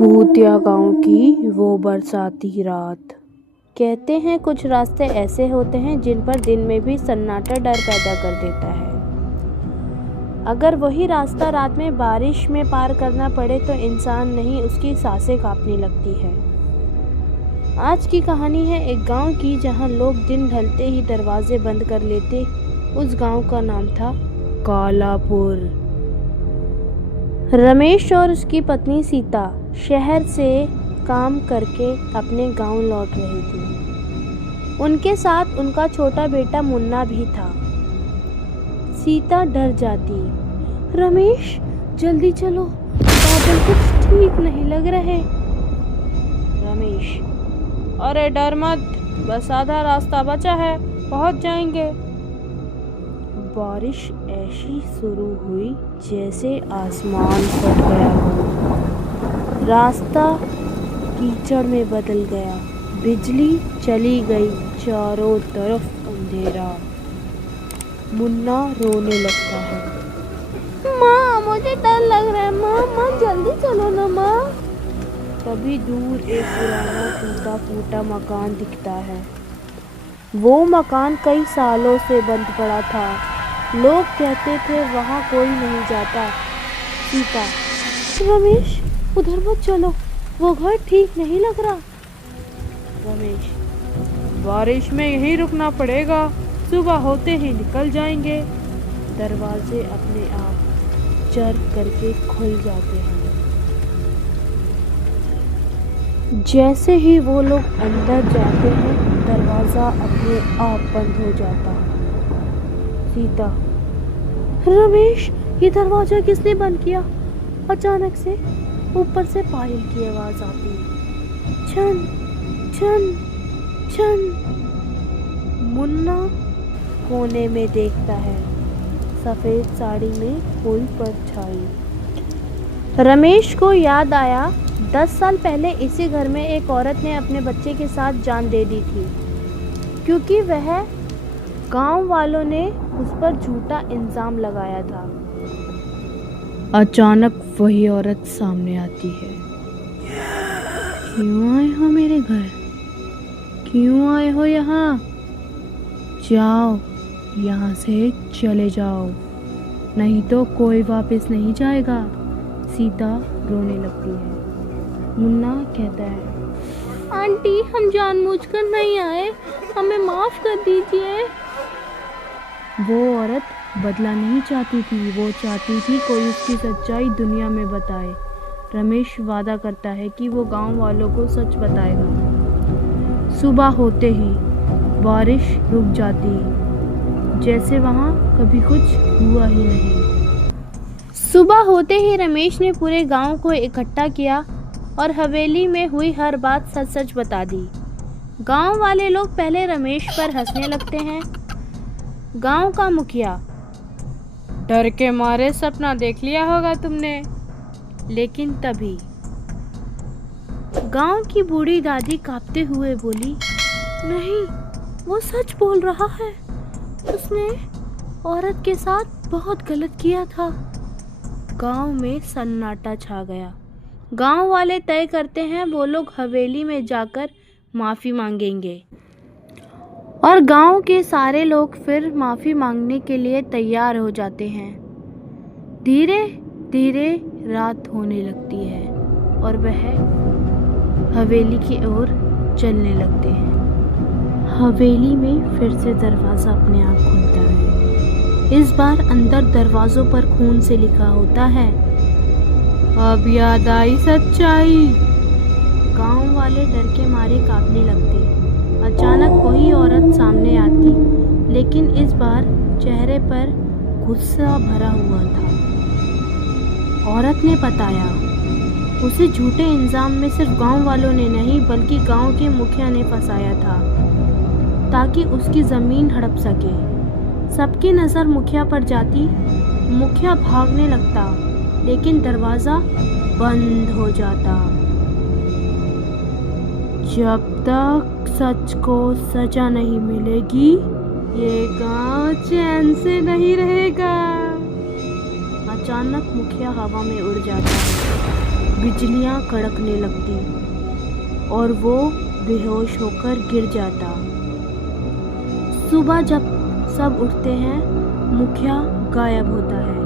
भूतिया गांव की वो बरसाती रात। कहते हैं कुछ रास्ते ऐसे होते हैं जिन पर दिन में भी सन्नाटा डर पैदा कर देता है। अगर वही रास्ता रात में बारिश में पार करना पड़े तो इंसान नहीं, उसकी सांसें कांपने लगती है। आज की कहानी है एक गांव की जहां लोग दिन ढलते ही दरवाजे बंद कर लेते। उस गांव का नाम था कालापुर। रमेश और उसकी पत्नी सीता शहर से काम करके अपने गांव लौट रही थी। उनके साथ उनका छोटा बेटा मुन्ना भी था। सीता डर जाती, रमेश जल्दी चलो, बादल कुछ ठीक नहीं लग रहे। रमेश, अरे डर मत, बस आधा रास्ता बचा है, पहुंच जाएंगे। बारिश ऐसी शुरू हुई जैसे आसमान फट गया हो। रास्ता कीचड़ में बदल गया, बिजली चली गई, चारों तरफ अंधेरा। मुन्ना रोने लगता है, माँ मुझे डर लग रहा है, माँ जल्दी चलो ना माँ। तभी दूर एक पुराना टूटा फूटा मकान दिखता है। वो मकान कई सालों से बंद पड़ा था। लोग कहते थे वहाँ कोई नहीं जाता। सीता, रमेश उधर मत चलो, वो घर ठीक नहीं लग रहा। रमेश, बारिश में यहीं रुकना पड़ेगा, सुबह होते ही निकल जाएंगे। दरवाजे अपने आप चर करके खुल जाते हैं। जैसे ही वो लोग अंदर जाते हैं, दरवाजा अपने आप बंद हो जाता। सीता, रमेश ये दरवाजा किसने बंद किया? अचानक से ऊपर से पायल की आवाज आती, छन छन छन। मुन्ना कोने में देखता है, सफेद साड़ी में कोई परछाई। रमेश को याद आया 10 साल पहले इसी घर में एक औरत ने अपने बच्चे के साथ जान दे दी थी, क्योंकि वह गांव वालों ने उस पर झूठा इल्जाम लगाया था। अचानक वही औरत सामने आती है। क्यों आए हो मेरे घर? क्यों आए हो यहाँ? जाओ, यहाँ से चले जाओ, नहीं तो कोई वापस नहीं जाएगा। सीता रोने लगती है। मुन्ना कहता है, आंटी हम जानबूझकर नहीं आए, हमें माफ कर दीजिए। वो औरत बदला नहीं चाहती थी, वो चाहती थी कोई उसकी सच्चाई दुनिया में बताए। रमेश वादा करता है कि वो गांव वालों को सच बताएगा। सुबह होते ही बारिश रुक जाती, जैसे वहाँ कभी कुछ हुआ ही नहीं। सुबह होते ही रमेश ने पूरे गांव को इकट्ठा किया और हवेली में हुई हर बात सच सच बता दी। गांव वाले लोग पहले रमेश पर हंसने लगते हैं। गांव का मुखिया, डर के मारे सपना देख लिया होगा तुमने। लेकिन तभी गांव की बूढ़ी दादी कांपते हुए बोली, नहीं, वो सच बोल रहा है, उसने औरत के साथ बहुत गलत किया था। गांव में सन्नाटा छा गया। गांव वाले तय करते हैं वो लोग हवेली में जाकर माफ़ी मांगेंगे और गांव के सारे लोग फिर माफ़ी मांगने के लिए तैयार हो जाते हैं। धीरे धीरे रात होने लगती है और वह हवेली की ओर चलने लगते हैं। हवेली में फिर से दरवाज़ा अपने आप खुलता है। इस बार अंदर दरवाज़ों पर खून से लिखा होता है, अब याद आई सच्चाई। गांव वाले डर के मारे कांपने लगते। अचानक वही औरत सामने आती, लेकिन इस बार चेहरे पर गुस्सा भरा हुआ था। औरत ने बताया, उसे झूठे इल्जाम में सिर्फ गांव वालों ने नहीं बल्कि गांव के मुखिया ने फंसाया था, ताकि उसकी ज़मीन हड़प सके। सबकी नज़र मुखिया पर जाती। मुखिया भागने लगता, लेकिन दरवाज़ा बंद हो जाता। जब तक सच को सजा नहीं मिलेगी, ये गांव चैन से नहीं रहेगा। अचानक मुखिया हवा में उड़ जाता है। बिजलियां कड़कने लगती और वो बेहोश होकर गिर जाता। सुबह जब सब उठते हैं, मुखिया गायब होता है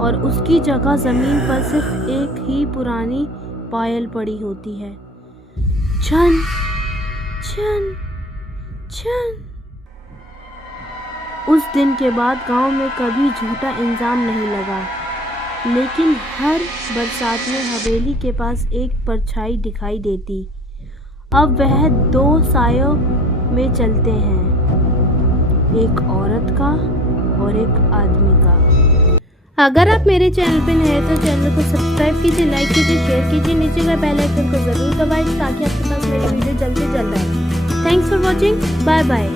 और उसकी जगह जमीन पर सिर्फ एक ही पुरानी पायल पड़ी होती है। छन छन छन। उस दिन के बाद गांव में कभी झूठा इल्जाम नहीं लगा, लेकिन हर बरसात में हवेली के पास एक परछाई दिखाई देती। अब वह दो सायों में चलते हैं, एक औरत का और एक आदमी का। अगर आप मेरे चैनल पर नए हैं तो चैनल को सब्सक्राइब कीजिए, लाइक कीजिए, शेयर कीजिए, नीचे का बेल आइकन को जरूर दबाएं ताकि आपके पास मेरी वीडियो जल्द से जल्द आए। Thanks for watching. Bye bye.